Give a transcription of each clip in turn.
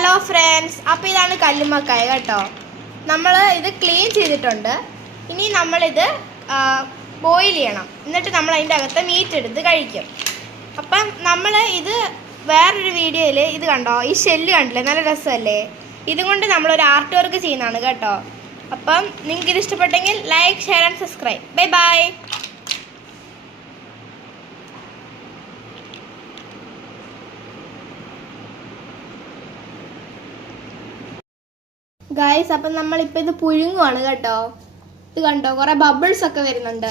Hello friends, അപ്പോൾ ഇതാണ് കല്ലുമ്മക്കായ കേട്ടോ. നമ്മൾ ഇത് ക്ലീൻ ചെയ്തിട്ടുണ്ട്. ഇനി നമ്മളിത് ബോയിൽ ചെയ്യണം. എന്നിട്ട് നമ്മൾ അതിൻ്റെ അകത്ത് മീറ്റ് എടുത്ത് കഴിക്കും. അപ്പം നമ്മൾ ഇത് വേറൊരു വീഡിയോയിൽ ഇത് കണ്ടോ, ഈ ഷെല്ല് കണ്ടില്ലേ, നല്ല രസമല്ലേ? ഇതുകൊണ്ട് നമ്മളൊരു ആർട്ട് വർക്ക് ചെയ്യുന്നതാണ് കേട്ടോ. അപ്പം നിങ്ങൾക്ക് ഇത് ഇഷ്ടപ്പെട്ടെങ്കിൽ like, share and subscribe. Bye bye. Guys, അപ്പം നമ്മളിപ്പോൾ ഇത് പുഴുങ്ങുവാണ് കേട്ടോ. ഇത് കണ്ടോ, കുറേ ബബിൾസ് ഒക്കെ വരുന്നുണ്ട്.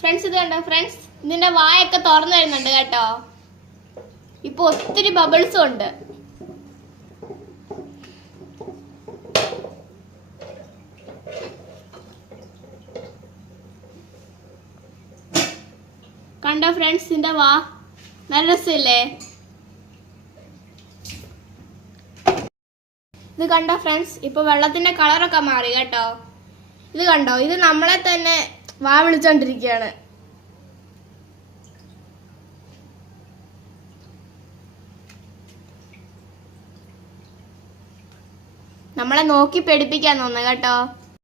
ഫ്രണ്ട്സ്, ഇത് കണ്ടോ ഫ്രണ്ട്സ്, ഇതിന്റെ വായൊക്കെ തുറന്നു വരുന്നുണ്ട് കേട്ടോ. ഇപ്പൊ ഒത്തിരി ബബിൾസും ഉണ്ട്. കണ്ടോ ഫ്രണ്ട്സ്, ഇതിന്റെ വാ നല്ല രസമില്ലേ? ഇത് കണ്ടോ ഫ്രണ്ട്സ്, ഇപ്പൊ വെള്ളത്തിന്റെ കളറൊക്കെ മാറി കേട്ടോ. ഇത് കണ്ടോ, ഇത് നമ്മളെ തന്നെ വാ വിളിച്ചോണ്ടിരിക്കുകയാണ്. നമ്മളെ നോക്കി പേടിപ്പിക്കാൻ തോന്നുന്നു കേട്ടോ.